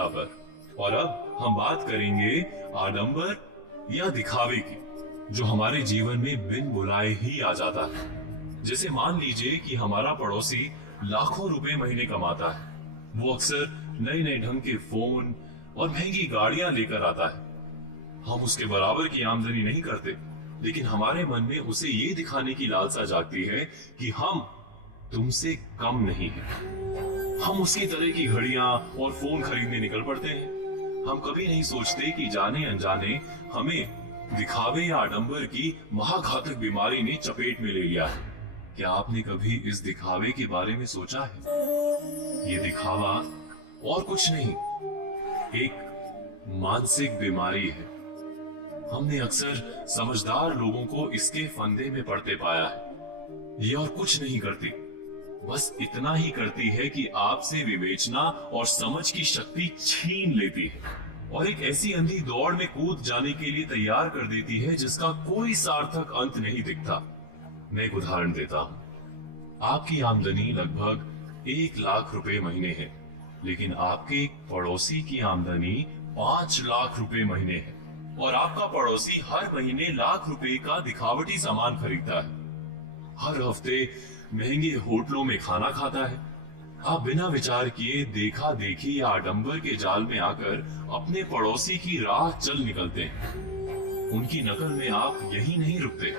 वास्तविकता पर। और अब हम बात करेंगे आडंबर या दिखावे की, जो हमारे जीवन में बिन बुलाए ही आ जाता है। जैसे मान लीजिए कि हमारा पड़ोसी लाखों रुपए महीने कमाता है। वो अक्सर नए नए ढंग के फोन और महंगी गाड़ियां लेकर आता है। हम उसके बराबर की आमदनी नहीं करते, लेकिन हमारे मन में उसे ये दिखाने की लालसा जागती है कि हम तुमसे कम नहीं हैं। हम उसी तरह की घड़ियां और फोन खरीदने निकल पड़ते हैं। हम कभी नहीं सोचते कि जाने अनजाने हमें दिखावे या आडंबर की महाघातक बीमारी ने चपेट में ले लिया है। क्या आपने कभी इस दिखावे के बारे में सोचा है? ये दिखावा और कुछ नहीं, एक मानसिक बीमारी है। हमने अक्सर समझदार लोगों को इसके फंदे में पड़ते पाया है। ये और कुछ नहीं करती, बस इतना ही करती है कि आपसे विवेचना और समझ की शक्ति छीन लेती है और एक ऐसी अंधी दौड़ में कूद जाने के लिए तैयार कर देती है जिसका कोई सार्थक अंत नहीं दिखता। मैं एक उदाहरण देता हूं। आपकी आमदनी लगभग 1 लाख रुपए महीने है, लेकिन आपके पड़ोसी की आमदनी 5 लाख रुपए महीने है और आपका पड़ोसी हर महीने लाख रुपए का दिखावटी सामान खरीदता है। हर हफ्ते महंगे होटलों में खाना खाता है। आप बिना विचार किए देखा देखी या आडंबर के जाल में आकर अपने पड़ोसी की राह चल निकलते हैं। उनकी नकल में आप यही नहीं रुकते,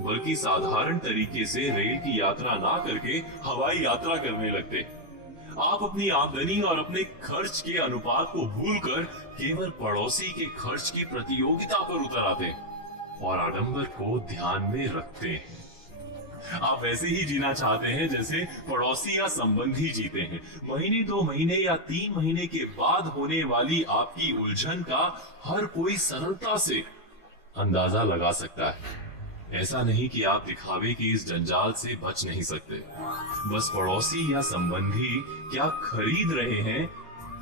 बल्कि साधारण तरीके से रेल की यात्रा ना करके हवाई यात्रा करने लगते। आप अपनी आमदनी और अपने खर्च के अनुपात को भूलकर केवल पड़ोसी के खर्च की प्रतियोगिता पर उतर आते और आडंबर को ध्यान में रखते हैं। आप वैसे ही जीना चाहते हैं जैसे पड़ोसी या संबंधी जीते हैं। महीने 2 महीने या 3 महीने के बाद होने वाली आपकी उलझन का हर कोई सरलता से अंदाजा लगा सकता है। ऐसा नहीं कि आप दिखावे की इस जंजाल से बच नहीं सकते। बस पड़ोसी या संबंधी क्या खरीद रहे हैं,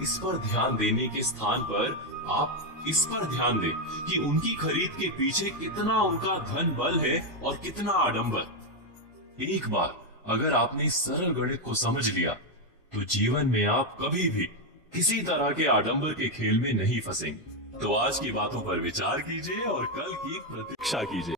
इस पर ध्यान देने के स्थान पर आप इस पर ध्यान दें कि उनकी खरीद के पीछे कितना उनका धन बल है और कितना आडंबर। एक बार अगर आपने इस सरल गणित को समझ लिया, तो जीवन में आप कभी भी किसी तरह के आडंबर के खेल में नहीं फंसेंगे। तो आज की बातों पर विचार कीजिए और कल की प्रतीक्षा कीजिए।